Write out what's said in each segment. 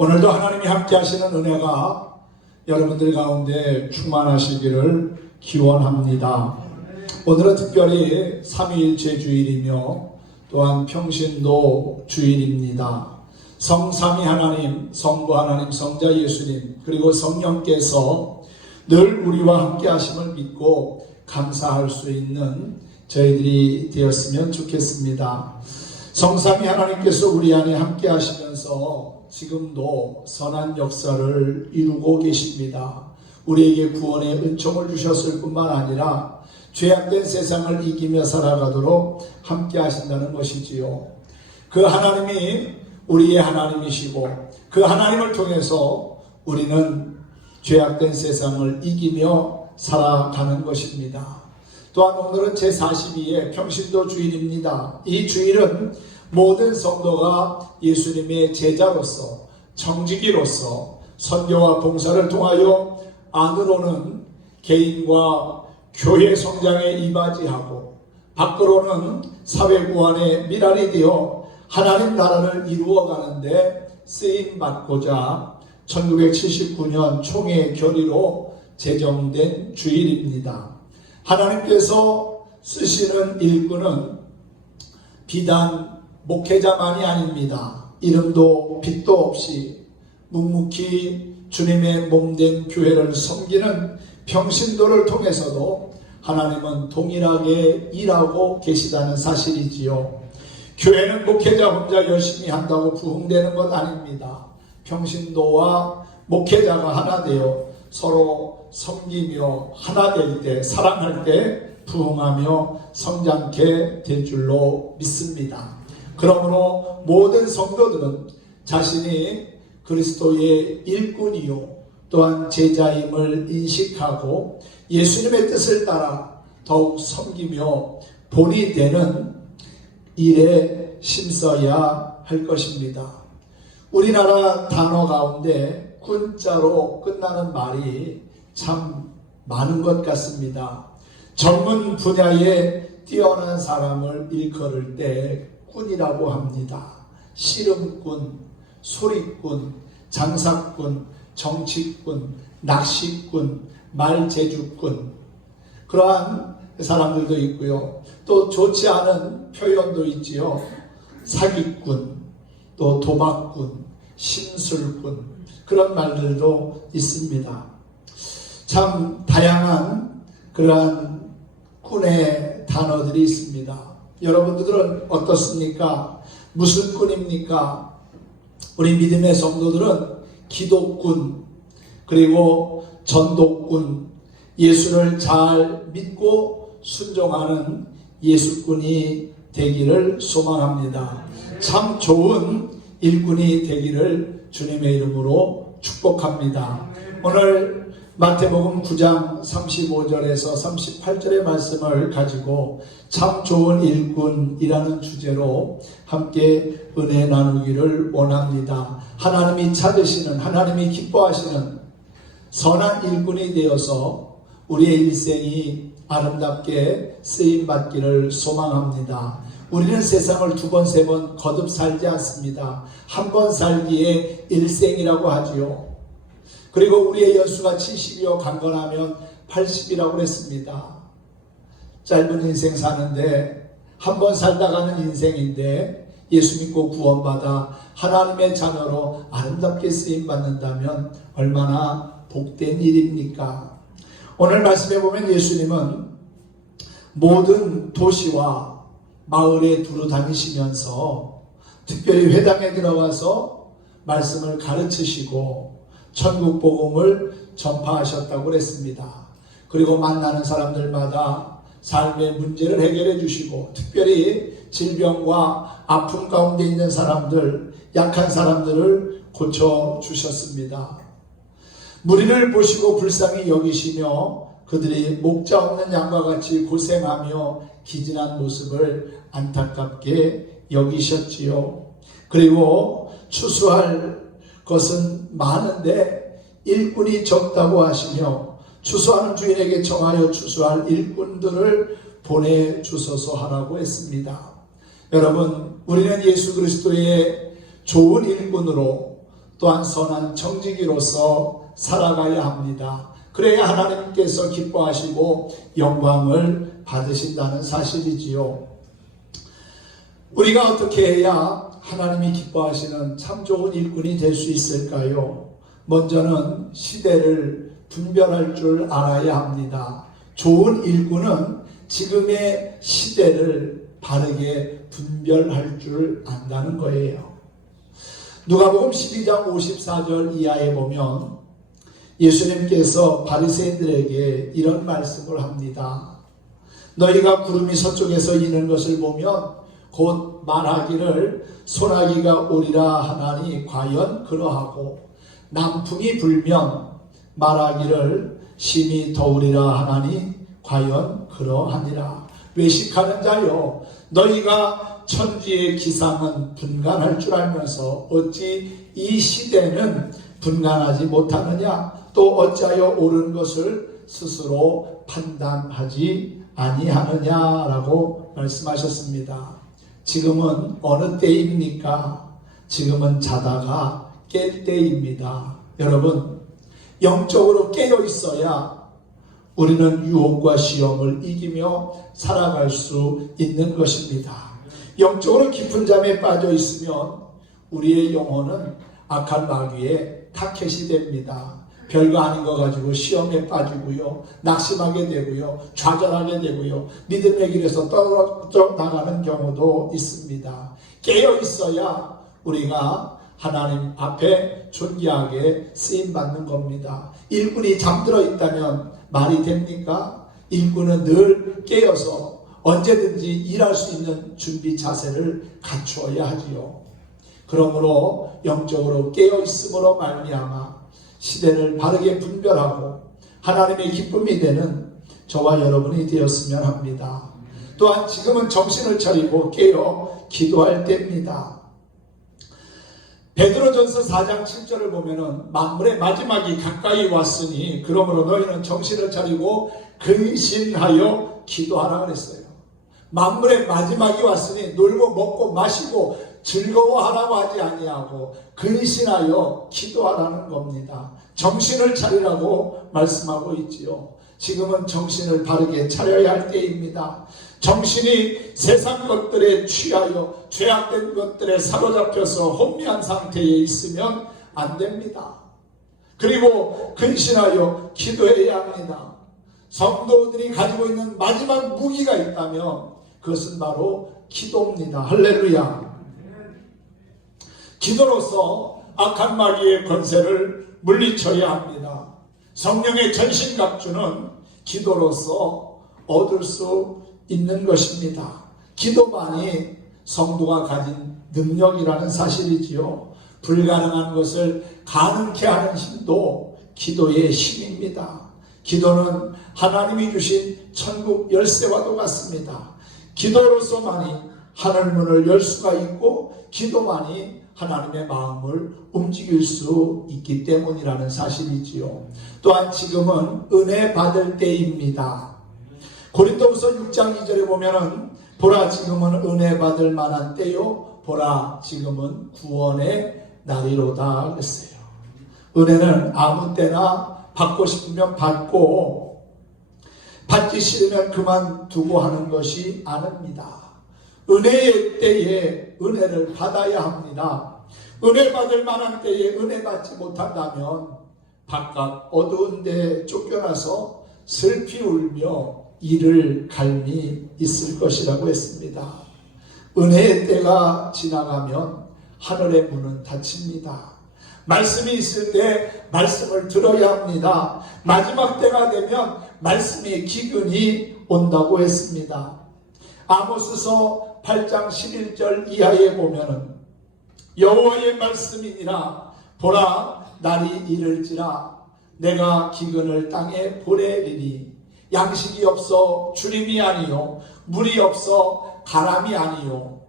오늘도 하나님이 함께 하시는 은혜가 여러분들 가운데 충만하시기를 기원합니다. 오늘은 특별히 삼위일체 주일이며 또한 평신도 주일입니다. 성삼위 하나님, 성부 하나님, 성자 예수님, 그리고 성령께서 늘 우리와 함께 하심을 믿고 감사할 수 있는 저희들이 되었으면 좋겠습니다. 성삼위 하나님께서 우리 안에 함께 하시면서 지금도 선한 역사를 이루고 계십니다. 우리에게 구원의 은총을 주셨을 뿐만 아니라 죄악된 세상을 이기며 살아가도록 함께 하신다는 것이지요. 그 하나님이 우리의 하나님이시고 그 하나님을 통해서 우리는 죄악된 세상을 이기며 살아가는 것입니다. 또한 오늘은 제42회 평신도 주일입니다. 이 주일은 모든 성도가 예수님의 제자로서 청지기로서 선교와 봉사를 통하여 안으로는 개인과 교회 성장에 이바지하고 밖으로는 사회 구원의 미랄이 되어 하나님 나라를 이루어가는데 쓰임받고자 1979년 총회 결의로 제정된 주일입니다. 하나님께서 쓰시는 일꾼은 비단 목회자만이 아닙니다. 이름도 빛도 없이 묵묵히 주님의 몸된 교회를 섬기는 평신도를 통해서도 하나님은 동일하게 일하고 계시다는 사실이지요. 교회는 목회자 혼자 열심히 한다고 부흥되는 것 아닙니다. 평신도와 목회자가 하나 되어 서로 섬기며 하나 될 때, 사랑할 때 부흥하며 성장케 될 줄로 믿습니다. 그러므로 모든 성도들은 자신이 그리스도의 일꾼이요 또한 제자임을 인식하고 예수님의 뜻을 따라 더욱 섬기며 본이 되는 일에 힘써야 할 것입니다. 우리나라 단어 가운데 군자로 끝나는 말이 참 많은 것 같습니다. 전문 분야에 뛰어난 사람을 일컬을 때 꾼이라고 합니다. 씨름꾼, 소리꾼, 장사꾼, 정치꾼, 낚시꾼, 말제주꾼, 그러한 사람들도 있고요. 또 좋지 않은 표현도 있지요. 사기꾼, 또 도박꾼, 심술꾼, 그런 말들도 있습니다. 참 다양한 그러한 꾼의 단어들이 있습니다. 여러분들은 어떻습니까? 무슨 꾼입니까? 우리 믿음의 성도들은 기도꾼, 그리고 전도꾼, 예수를 잘 믿고 순종하는 예수꾼이 되기를 소망합니다. 참 좋은 일꾼이 되기를 주님의 이름으로 축복합니다. 오늘 마태복음 9장 35절에서 38절의 말씀을 가지고 참 좋은 일꾼이라는 주제로 함께 은혜 나누기를 원합니다. 하나님이 찾으시는, 하나님이 기뻐하시는 선한 일꾼이 되어서 우리의 일생이 아름답게 쓰임받기를 소망합니다. 우리는 세상을 두 번, 세 번 거듭 살지 않습니다. 한 번 살기에 일생이라고 하지요. 그리고 우리의 연수가 70이요 강건하면 80이라고 했습니다. 짧은 인생 사는데 한 번 살다 가는 인생인데 예수 믿고 구원받아 하나님의 자녀로 아름답게 쓰임받는다면 얼마나 복된 일입니까? 오늘 말씀해 보면 예수님은 모든 도시와 마을에 두루 다니시면서 특별히 회당에 들어가서 말씀을 가르치시고 천국 복음을 전파하셨다고 했습니다. 그리고 만나는 사람들마다 삶의 문제를 해결해 주시고 특별히 질병과 아픔 가운데 있는 사람들, 약한 사람들을 고쳐 주셨습니다. 무리를 보시고 불쌍히 여기시며 그들이 목자 없는 양과 같이 고생하며 기진한 모습을 안타깝게 여기셨지요. 그리고 추수할 것은 많은데 일꾼이 적다고 하시며 추수하는 주인에게 청하여 추수할 일꾼들을 보내주소서 하라고 했습니다. 여러분, 우리는 예수 그리스도의 좋은 일꾼으로 또한 선한 정직이로서 살아가야 합니다. 그래야 하나님께서 기뻐하시고 영광을 받으신다는 사실이지요. 우리가 어떻게 해야 하나님이 기뻐하시는 참 좋은 일꾼이 될 수 있을까요? 먼저는 시대를 분별할 줄 알아야 합니다. 좋은 일꾼은 지금의 시대를 바르게 분별할 줄 안다는 거예요. 누가복음 12장 54절 이하에 보면 예수님께서 바리새인들에게 이런 말씀을 합니다. 너희가 구름이 서쪽에서 이는 것을 보면 곧 말하기를 소나기가 오리라 하나니 과연 그러하고 남풍이 불면 말하기를 심히 더우리라 하나니 과연 그러하니라. 외식하는 자여, 너희가 천지의 기상은 분간할 줄 알면서 어찌 이 시대는 분간하지 못하느냐? 또 어찌하여 옳은 것을 스스로 판단하지 아니하느냐라고 말씀하셨습니다. 지금은 어느 때입니까? 지금은 자다가 깰 때입니다. 여러분, 영적으로 깨어 있어야 우리는 유혹과 시험을 이기며 살아갈 수 있는 것입니다. 영적으로 깊은 잠에 빠져 있으면 우리의 영혼은 악한 마귀의 타켓이 됩니다. 별거 아닌 거 가지고 시험에 빠지고요, 낙심하게 되고요, 좌절하게 되고요, 믿음의 길에서 떨어져 나가는 경우도 있습니다. 깨어 있어야 우리가 하나님 앞에 존귀하게 쓰임받는 겁니다. 일꾼이 잠들어 있다면 말이 됩니까? 일꾼은 늘 깨어서 언제든지 일할 수 있는 준비 자세를 갖추어야 하지요. 그러므로 영적으로 깨어 있음으로 말미암아 시대를 바르게 분별하고 하나님의 기쁨이 되는 저와 여러분이 되었으면 합니다. 또한 지금은 정신을 차리고 깨어 기도할 때입니다. 베드로전서 4장 7절을 보면은 만물의 마지막이 가까이 왔으니 그러므로 너희는 정신을 차리고 근신하여 기도하라 그랬어요. 만물의 마지막이 왔으니 놀고 먹고 마시고 즐거워하라고 하지 아니하고 근신하여 기도하라는 겁니다. 정신을 차리라고 말씀하고 있지요. 지금은 정신을 바르게 차려야 할 때입니다. 정신이 세상 것들에 취하여 죄악된 것들에 사로잡혀서 혼미한 상태에 있으면 안 됩니다. 그리고 근신하여 기도해야 합니다. 성도들이 가지고 있는 마지막 무기가 있다면 그것은 바로 기도입니다. 할렐루야. 기도로서 악한 마귀의 권세를 물리쳐야 합니다. 성령의 전신갑주는 기도로서 얻을 수 있는 것입니다. 기도만이 성도가 가진 능력이라는 사실이지요. 불가능한 것을 가능케 하는 힘도 기도의 힘입니다. 기도는 하나님이 주신 천국 열쇠와도 같습니다. 기도로서만이 하늘문을 열 수가 있고 기도만이 하나님의 마음을 움직일 수 있기 때문이라는 사실이지요. 또한 지금은 은혜 받을 때입니다. 고린도후서 6장 2절에 보면은 보라 지금은 은혜 받을 만한 때요 보라 지금은 구원의 날이로다 그랬어요. 은혜는 아무 때나 받고 싶으면 받고 받기 싫으면 그만두고 하는 것이 아닙니다. 은혜의 때에 은혜를 받아야 합니다. 은혜 받을 만한 때에 은혜 받지 못한다면 바깥 어두운 데 쫓겨나서 슬피 울며 이를 갈미 있을 것이라고 했습니다. 은혜의 때가 지나가면 하늘의 문은 닫힙니다. 말씀이 있을 때 말씀을 들어야 합니다. 마지막 때가 되면 말씀의 기근이 온다고 했습니다. 아모스서 8장 11절 이하에 보면은 여호와의 말씀이니라 보라 날이 이를지라 내가 기근을 땅에 보내리니 양식이 없어 주림이 아니요 물이 없어 가람이 아니요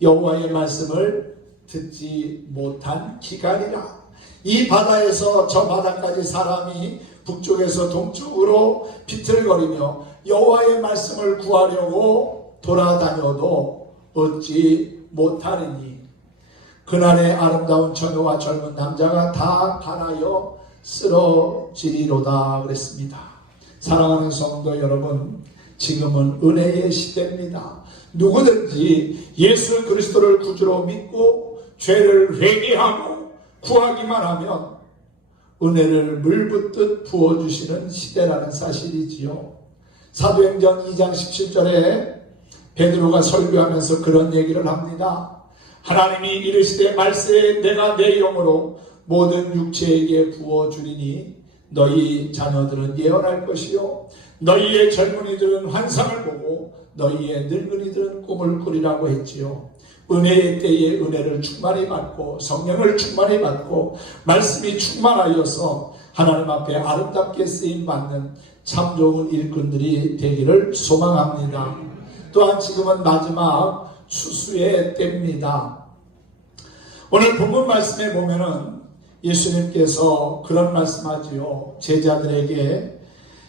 여호와의 말씀을 듣지 못한 기간이라. 이 바다에서 저 바다까지 사람이 북쪽에서 동쪽으로 비틀거리며 여호와의 말씀을 구하려고 돌아다녀도 얻지 못하리니 그날의 아름다운 처녀와 젊은 남자가 다 갈아여 쓰러지리로다 그랬습니다. 사랑하는 성도 여러분, 지금은 은혜의 시대입니다. 누구든지 예수 그리스도를 구주로 믿고 죄를 회개하고 구하기만 하면 은혜를 물붓듯 부어주시는 시대라는 사실이지요. 사도행전 2장 17절에 베드로가 설교하면서 그런 얘기를 합니다. 하나님이 이르시되 말세에 내가 내 영으로 모든 육체에게 부어주리니 너희 자녀들은 예언할 것이요 너희의 젊은이들은 환상을 보고 너희의 늙은이들은 꿈을 꾸리라고 했지요. 은혜의 때에 은혜를 충만히 받고 성령을 충만히 받고 말씀이 충만하여서 하나님 앞에 아름답게 쓰임받는 참 좋은 일꾼들이 되기를 소망합니다. 또한 지금은 마지막 추수의 때입니다. 오늘 본문 말씀에 보면은 예수님께서 그런 말씀하지요. 제자들에게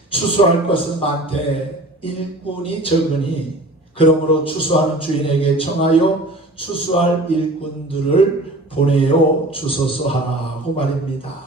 추수할 것은 많되 일꾼이 적으니 그러므로 추수하는 주인에게 청하여 추수할 일꾼들을 보내어 주소서 하라고 말입니다.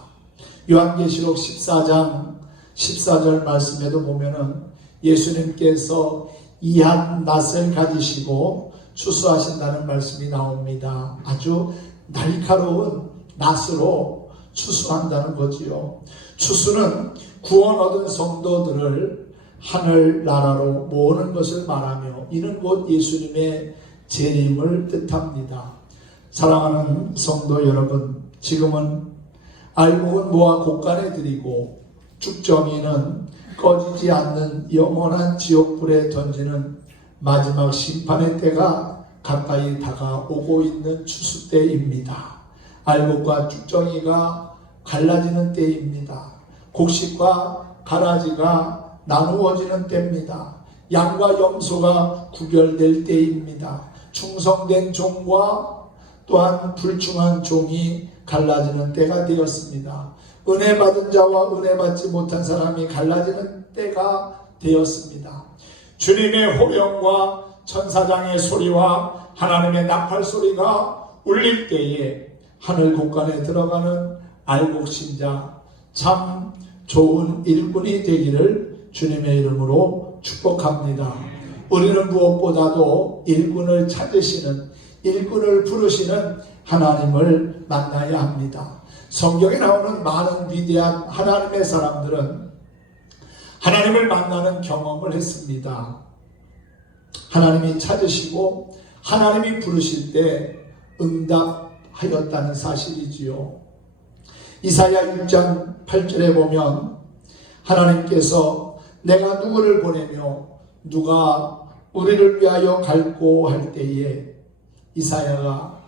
요한계시록 14장 14절 말씀에도 보면은 예수님께서 이한 낫을 가지시고 추수하신다는 말씀이 나옵니다. 아주 날카로운 낫으로 추수한다는 거지요. 추수는 구원 얻은 성도들을 하늘나라로 모으는 것을 말하며 이는 곧 예수님의 재림을 뜻합니다. 사랑하는 성도 여러분, 지금은 알곡은 모아 곳간에 들이고 죽정이는 꺼지지 않는 영원한 지옥불에 던지는 마지막 심판의 때가 가까이 다가오고 있는 추수 때입니다. 알곡과 죽정이가 갈라지는 때입니다. 곡식과 가라지가 나누어지는 때입니다. 양과 염소가 구별될 때입니다. 충성된 종과 또한 불충한 종이 갈라지는 때가 되었습니다. 은혜 받은 자와 은혜 받지 못한 사람이 갈라지는 때가 되었습니다. 주님의 호령과 천사장의 소리와 하나님의 나팔 소리가 울릴 때에 하늘 곳간에 들어가는 알곡신자 참 좋은 일꾼이 되기를 주님의 이름으로 축복합니다. 우리는 무엇보다도 일꾼을 찾으시는, 일꾼을 부르시는 하나님을 만나야 합니다. 성경에 나오는 많은 위대한 하나님의 사람들은 하나님을 만나는 경험을 했습니다. 하나님이 찾으시고 하나님이 부르실 때 응답하였다는 사실이지요. 이사야 6장 8절에 보면 하나님께서 내가 누구를 보내며 누가 우리를 위하여 갈고 할 때에 이사야가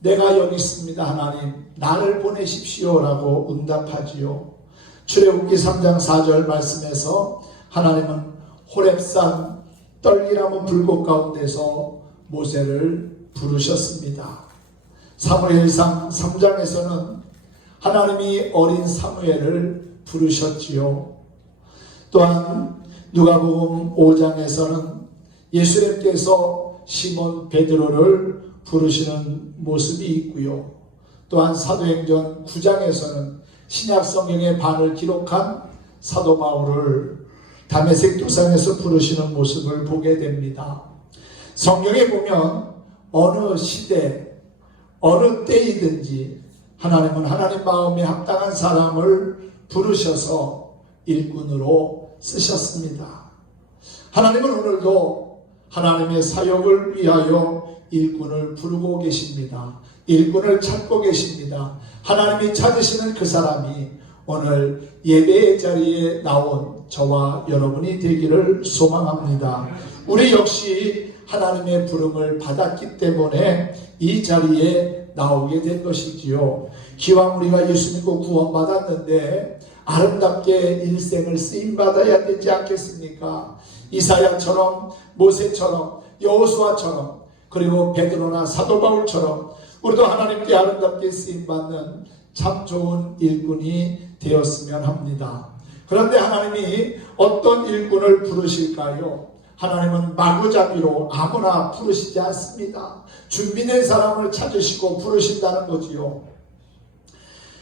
내가 여기 있습니다 하나님 나를 보내십시오라고 응답하지요. 출애굽기 3장 4절 말씀에서 하나님은 호렙산 떨기나무 불꽃 가운데서 모세를 부르셨습니다. 사무엘상 3장에서는 하나님이 어린 사무엘을 부르셨지요. 또한 누가복음 5장에서는 예수님께서 시몬 베드로를 부르시는 모습이 있고요. 또한 사도행전 9장에서는 신약 성경의 반을 기록한 사도 바울을 다메섹 도상에서 부르시는 모습을 보게 됩니다. 성경에 보면 어느 시대, 어느 때이든지 하나님은 하나님 마음에 합당한 사람을 부르셔서 일꾼으로 쓰셨습니다. 하나님은 오늘도 하나님의 사역을 위하여 일꾼을 부르고 계십니다. 일꾼을 찾고 계십니다. 하나님이 찾으시는 그 사람이 오늘 예배의 자리에 나온 저와 여러분이 되기를 소망합니다. 우리 역시 하나님의 부름을 받았기 때문에 이 자리에 나오게 된 것이지요. 기왕 우리가 예수 믿고 구원받았는데 아름답게 일생을 쓰임받아야 되지 않겠습니까? 이사야처럼 모세처럼 여호수아처럼 그리고 베드로나 사도 바울처럼 우리도 하나님께 아름답게 쓰임받는 참 좋은 일꾼이 되었으면 합니다. 그런데 하나님이 어떤 일꾼을 부르실까요? 하나님은 마구잡이로 아무나 부르시지 않습니다. 준비된 사람을 찾으시고 부르신다는 거지요.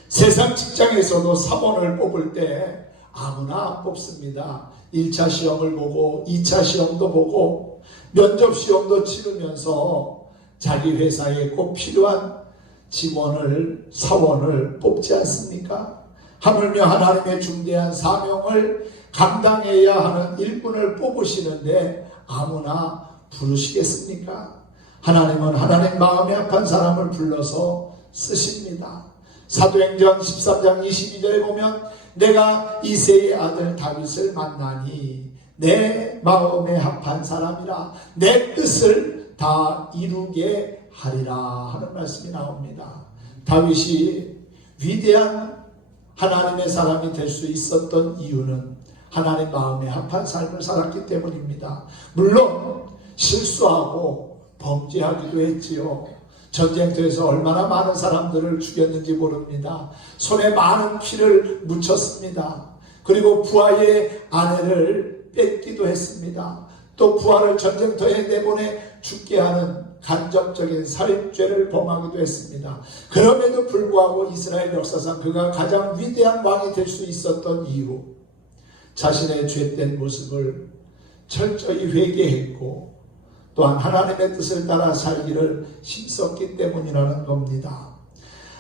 세상 직장에서도 사원을 뽑을 때 아무나 뽑습니다. 1차 시험을 보고 2차 시험도 보고 면접 시험도 치르면서 자기 회사에 꼭 필요한 직원을, 사원을 뽑지 않습니까? 하물며 하나님의 중대한 사명을 감당해야 하는 일꾼을 뽑으시는데 아무나 부르시겠습니까? 하나님은 하나님 마음에 합한 사람을 불러서 쓰십니다. 사도행전 13장 22절에 보면 내가 이새의 아들 다윗을 만나니 내 마음에 합한 사람이라 내 뜻을 다 이루게 하리라 하는 말씀이 나옵니다. 다윗이 위대한 하나님의 사람이 될 수 있었던 이유는 하나님 마음에 합한 삶을 살았기 때문입니다. 물론 실수하고 범죄하기도 했지요. 전쟁터에서 얼마나 많은 사람들을 죽였는지 모릅니다. 손에 많은 피를 묻혔습니다. 그리고 부하의 아내를 뺏기도 했습니다. 또 부하를 전쟁터에 내보내 죽게 하는 간접적인 살인죄를 범하기도 했습니다. 그럼에도 불구하고 이스라엘 역사상 그가 가장 위대한 왕이 될 수 있었던 이유, 자신의 죄된 모습을 철저히 회개했고 또한 하나님의 뜻을 따라 살기를 힘썼기 때문이라는 겁니다.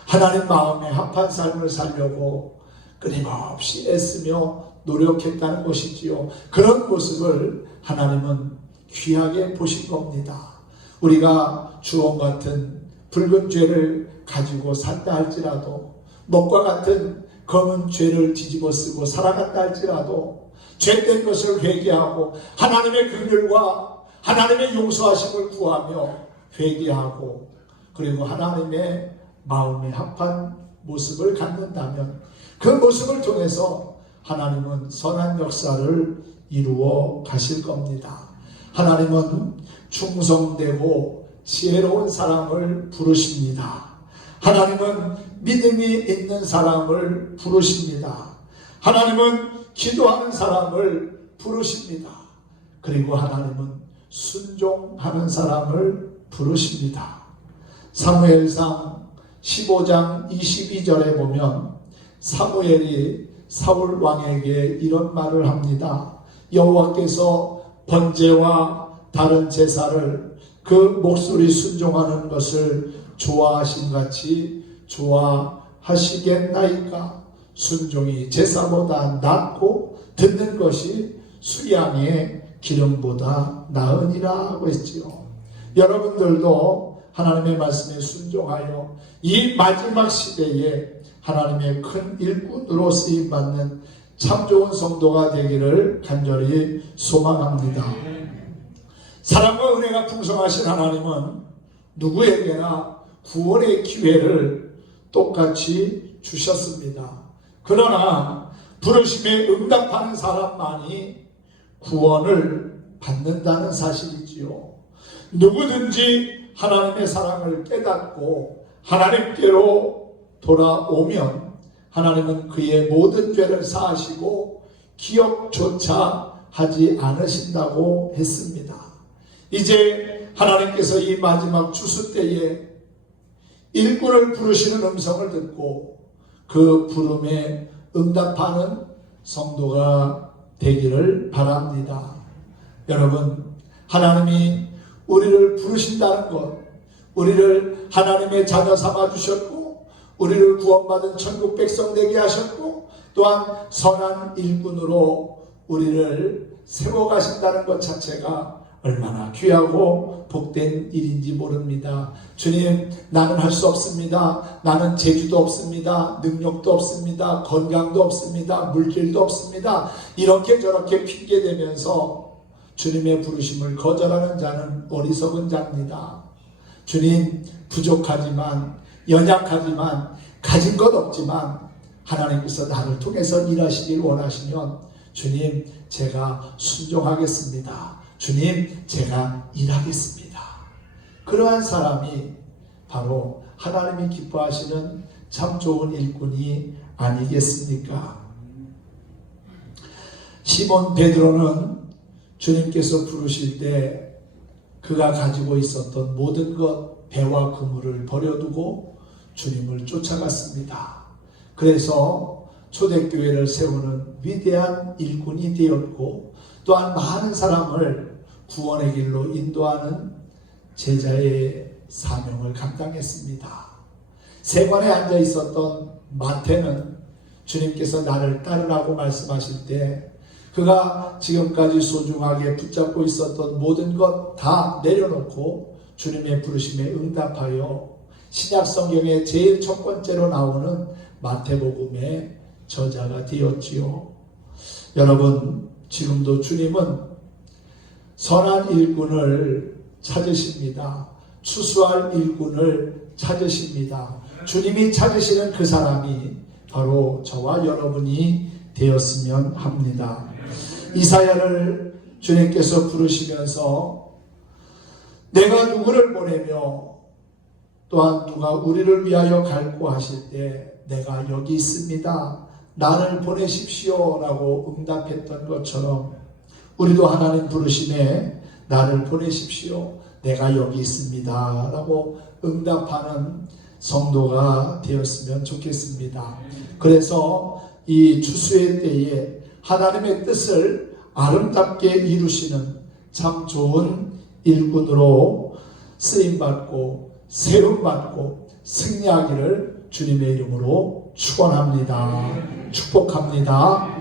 하나님 마음에 합한 삶을 살려고 끊임없이 애쓰며 노력했다는 것이지요. 그런 모습을 하나님은 귀하게 보신 겁니다. 우리가 주홍 같은 붉은 죄를 가지고 산다 할지라도, 목과 같은 검은 죄를 뒤집어 쓰고 살아간다 할지라도 죄된 것을 회개하고 하나님의 긍휼과 하나님의 용서하심을 구하며 회개하고 그리고 하나님의 마음에 합한 모습을 갖는다면 그 모습을 통해서 하나님은 선한 역사를 이루어 가실 겁니다. 하나님은 충성되고 지혜로운 사람을 부르십니다. 하나님은 믿음이 있는 사람을 부르십니다. 하나님은 기도하는 사람을 부르십니다. 그리고 하나님은 순종하는 사람을 부르십니다. 사무엘상 15장 22절에 보면 사무엘이 사울 왕에게 이런 말을 합니다. 여호와께서 번제와 다른 제사를 그 목소리 순종하는 것을 좋아하신 같이 좋아하시겠나이까? 순종이 제사보다 낫고 듣는 것이 수양의 기름보다 나으니라 고 했지요. 여러분들도 하나님의 말씀에 순종하여 이 마지막 시대에 하나님의 큰 일꾼으로 쓰임받는 참 좋은 성도가 되기를 간절히 소망합니다. 사랑과 은혜가 풍성하신 하나님은 누구에게나 구원의 기회를 똑같이 주셨습니다. 그러나 부르심에 응답하는 사람만이 구원을 받는다는 사실이지요. 누구든지 하나님의 사랑을 깨닫고 하나님께로 돌아오면 하나님은 그의 모든 죄를 사하시고 기억조차 하지 않으신다고 했습니다. 이제 하나님께서 이 마지막 추수 때에 일꾼을 부르시는 음성을 듣고 그 부름에 응답하는 성도가 되기를 바랍니다. 여러분, 하나님이 우리를 부르신다는 것, 우리를 하나님의 자녀 삼아 주셨고 우리를 구원받은 천국 백성 되게 하셨고 또한 선한 일꾼으로 우리를 세워가신다는 것 자체가 얼마나 귀하고 복된 일인지 모릅니다. 주님, 나는 할 수 없습니다. 나는 재주도 없습니다. 능력도 없습니다. 건강도 없습니다. 물질도 없습니다. 이렇게 저렇게 핑계대면서 주님의 부르심을 거절하는 자는 어리석은 자입니다. 주님, 부족하지만 연약하지만 가진 것 없지만 하나님께서 나를 통해서 일하시길 원하시면 주님, 제가 순종하겠습니다. 주님, 제가 일하겠습니다. 그러한 사람이 바로 하나님이 기뻐하시는 참 좋은 일꾼이 아니겠습니까? 시몬 베드로는 주님께서 부르실 때 그가 가지고 있었던 모든 것, 배와 그물을 버려두고 주님을 쫓아갔습니다. 그래서 초대교회를 세우는 위대한 일꾼이 되었고, 또한 많은 사람을 구원의 길로 인도하는 제자의 사명을 감당했습니다. 세관에 앉아 있었던 마태는 주님께서 나를 따르라고 말씀하실 때 그가 지금까지 소중하게 붙잡고 있었던 모든 것 다 내려놓고 주님의 부르심에 응답하여 신약 성경의 제일 첫 번째로 나오는 마태복음의 저자가 되었지요. 여러분, 지금도 주님은 선한 일꾼을 찾으십니다. 추수할 일꾼을 찾으십니다. 주님이 찾으시는 그 사람이 바로 저와 여러분이 되었으면 합니다. 이사야를 주님께서 부르시면서 내가 누구를 보내며 또한 누가 우리를 위하여 갈고 하실 때 내가 여기 있습니다. 나를 보내십시오 라고 응답했던 것처럼 우리도 하나님 부르심에 나를 보내십시오. 내가 여기 있습니다 라고 응답하는 성도가 되었으면 좋겠습니다. 그래서 이 추수의 때에 하나님의 뜻을 아름답게 이루시는 참 좋은 일꾼으로 쓰임받고 세움받고 승리하기를 주님의 이름으로 축원합니다. 축복합니다.